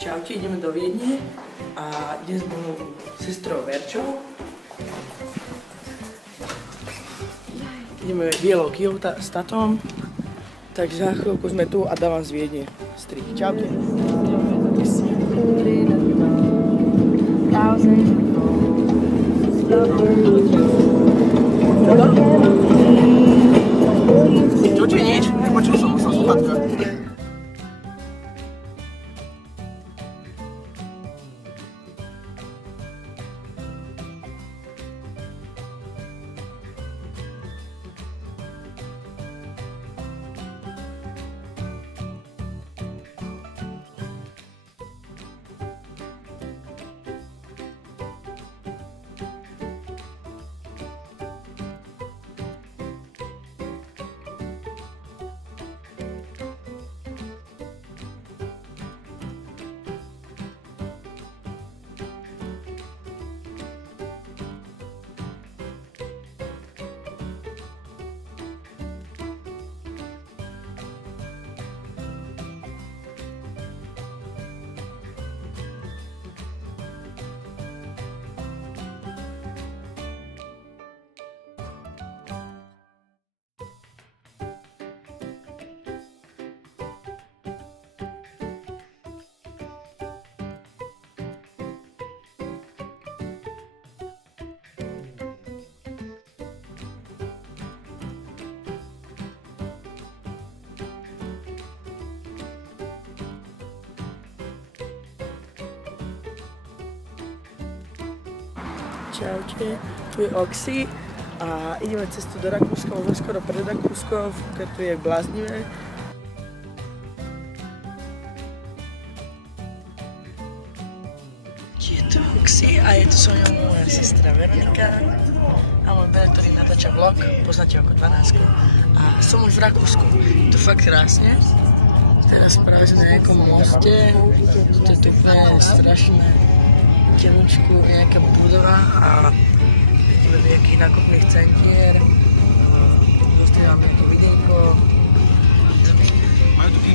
Čaute, ideme do Viedne a idem s mojou sestrou Verčou. Ideme bielou Kijou s tatom, takže za chvíľku sme tu a dávam z Viedne strih. Čaute. Čo ti nič? Nepočul som sluchatka. Čaute, tu je Oxy a ideme cestu do Rakúska, možno skoro pred Rakúskom, keď tu je bláznivé. Je tu Oxy a je tu so mnou moja sestra Veronika a môj brat, ktorý natáča vlog, poznáte ako 12. A som už v Rakúsku, to fakt krásne. Teraz práve sme na nejakom moste, to je tu úplne strašné. Tenučku je nejaká budova a ideme do nejakých nákupných centier. Dostávam nejaké videjko.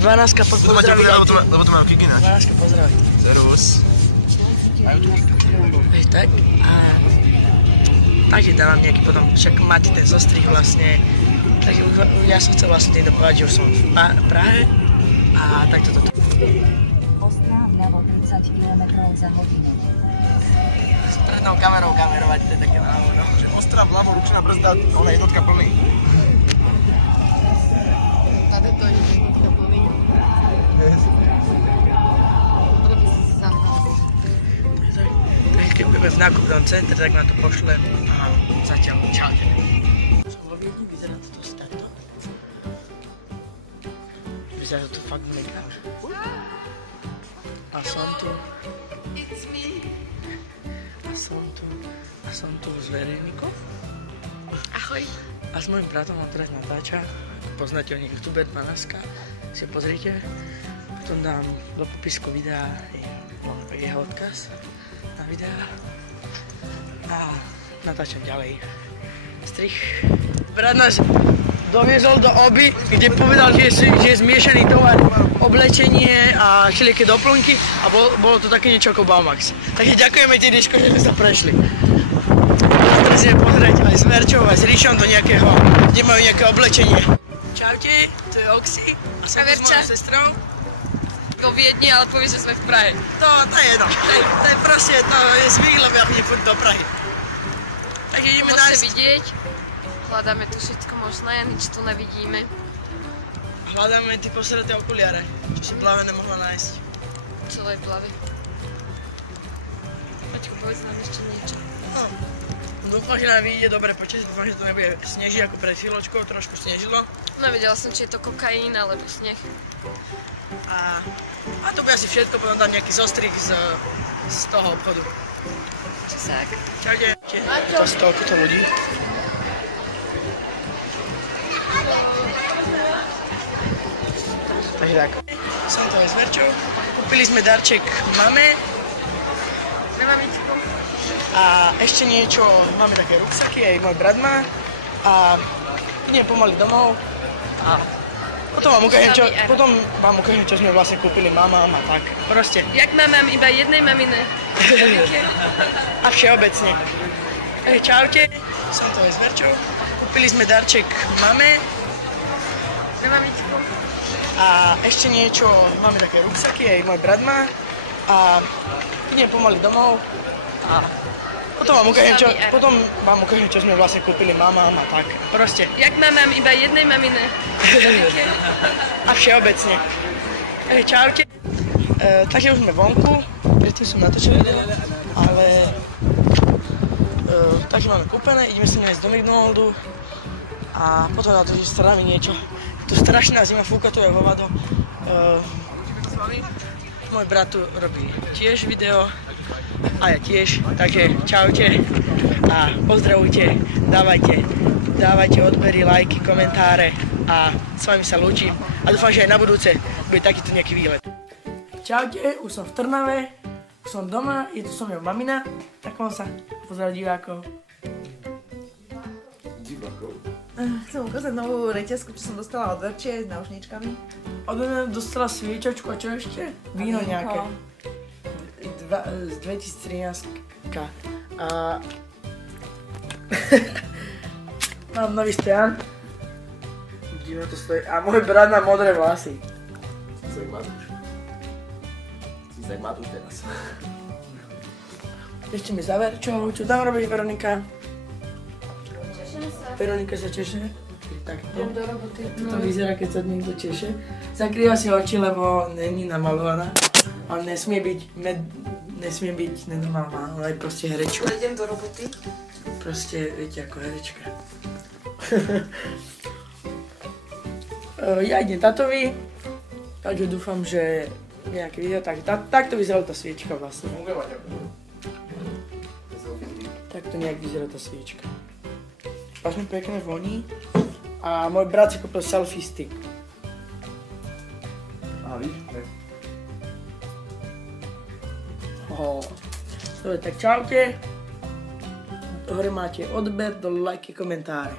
12-ka pozdraví. Lebo to majú kiky nač. 12-ka pozdraví. Servus. Majú tu kiky. Tak a takže dávam nejaký potom, však máte ten zostrih vlastne. Takže ja som chcel vlastne týmto povedať, že už som v Prahe a takto toto. Ostrá vľavo 30 km za hodinu. S prednou kamerou kamerovať, to je také návod. Ostrá vľavo, ručná brzda, ona jednotka plný. Tady to je jednotka plný. Bude by si zahrál. Takže keď budeme v nákupnom centre, tak nám to pošle a zatiaľ čaute. Som vo Viedni, vyzerá to dosť takto. Vyzerá to fakt mega. A som tu. A som tu s Veronikou. Ahoj. A s mojím bratom on teraz natáča. Poznáte ho, youtuber 12, si ho pozrite. Potom dám do popisku videa jeho odkaz na videa. A natáčam ďalej strih. Brat nás doviezol do Oby, kde povedal, že je zmiešaný tovar, oblečenie a všelijaké doplnky a bolo to také niečo ako Baumax. Takže ďakujeme ti, Diško, že sme sa prešli. Teraz ideme pozrieť aj s Verčou, aj s Ríšom do nejakého, kde majú nejaké oblečenie. Čaute, tu je Oxy a som s mojou sestrou. Vo Viedni, ale povieš, že sme v Prahe. To je jedno, to je proste, to je zvyk, lebo ja chodím furt do Prahy. Takže ideme nájsť. Môžete vidieť, hľadáme tu všetko možné, nič tu nevidíme. Hľadáme tie posledné okuliare, čo si Plave nemohla nájsť. Celé Plave. Počko, povedz nám ešte niečo. No, dúfam, že nám vyjde dobre počasí, dúfam, že to nebude snežiť ako pred chvíľočkou, trošku snežilo. Nevedela som, či je to kokain alebo sneh. A to bude asi všetko, potom dám nejaký zostrih z toho obchodu. Čusák. Čaute. To je toľkoto ľudí. Takže tak. Som to aj s Verčou. Kúpili sme darček mame. Pre mamičku. A ešte niečo, máme také ruksaky, aj môj brat má. A ideme pomaly domov. A Potom vám ukážem, čo sme vlastne kúpili mamám a tak. Proste. Jak mám iba jednej mamine. A všeobecne. Čaute, som to aj s Verčou. Kúpili sme darček mame. Na mamičku. A ešte niečo, máme také ruksaky, aj môj brat má. A idem pomaly domov. A potom vám ukážem, čo sme vlastne kúpili mamám a tak. Proste. Jak mám iba jednej mamine. A všeobecne. Čaute. Takže už sme vonku. Predtým som natočil video. Ale takže máme kúpené, ideme sa nájsť do McDonaldu. A potom na to, že strávame niečo. Tu strašná zima, fúka tu je hovado. Môj brat tu robí tiež video. A ja tiež, takže čaute a pozdravujte, dávajte odbery, lajky, komentáre a s vami sa lúčim a dúfam, že aj na budúce bude takýto nejaký výlet. Čaute, už som v Trnave, už som doma, je tu so mnou mamina, tak on sa pozdrav divákov. Chcem ukázať novú reťazku, čo som dostala od Verčie s náušničkami. Od mňa dostala sviečačku a čo ešte? Víno nejaké. Z 2013. A mám nový stan. Vidíme, to stojí. A môj brat má modré vlasy. Si tak Matúš teraz. Ešte mi záver, čo tam robíš, Veronika? Teším sa. Veronika sa češe. Takto. Idem do roboty. To vyzerá, keď sa niekto češe. Zakrýva si oči, lebo není namalovaná. A nesmie byť nenormálna, ona je proste herečka. Idem do roboty. Proste, viete, ako herečka. Ja idem tatovi, takže dúfam, že nejaké video, takto vyzerala tá sviečka vlastne. Takto nejak vyzerá tá sviečka. Vážne pekné voní. A môj brat si kúpil selfie stick. Aha, vidíš? Dobre, tak čaute. Hore máte odber, dole lajky, komentáre.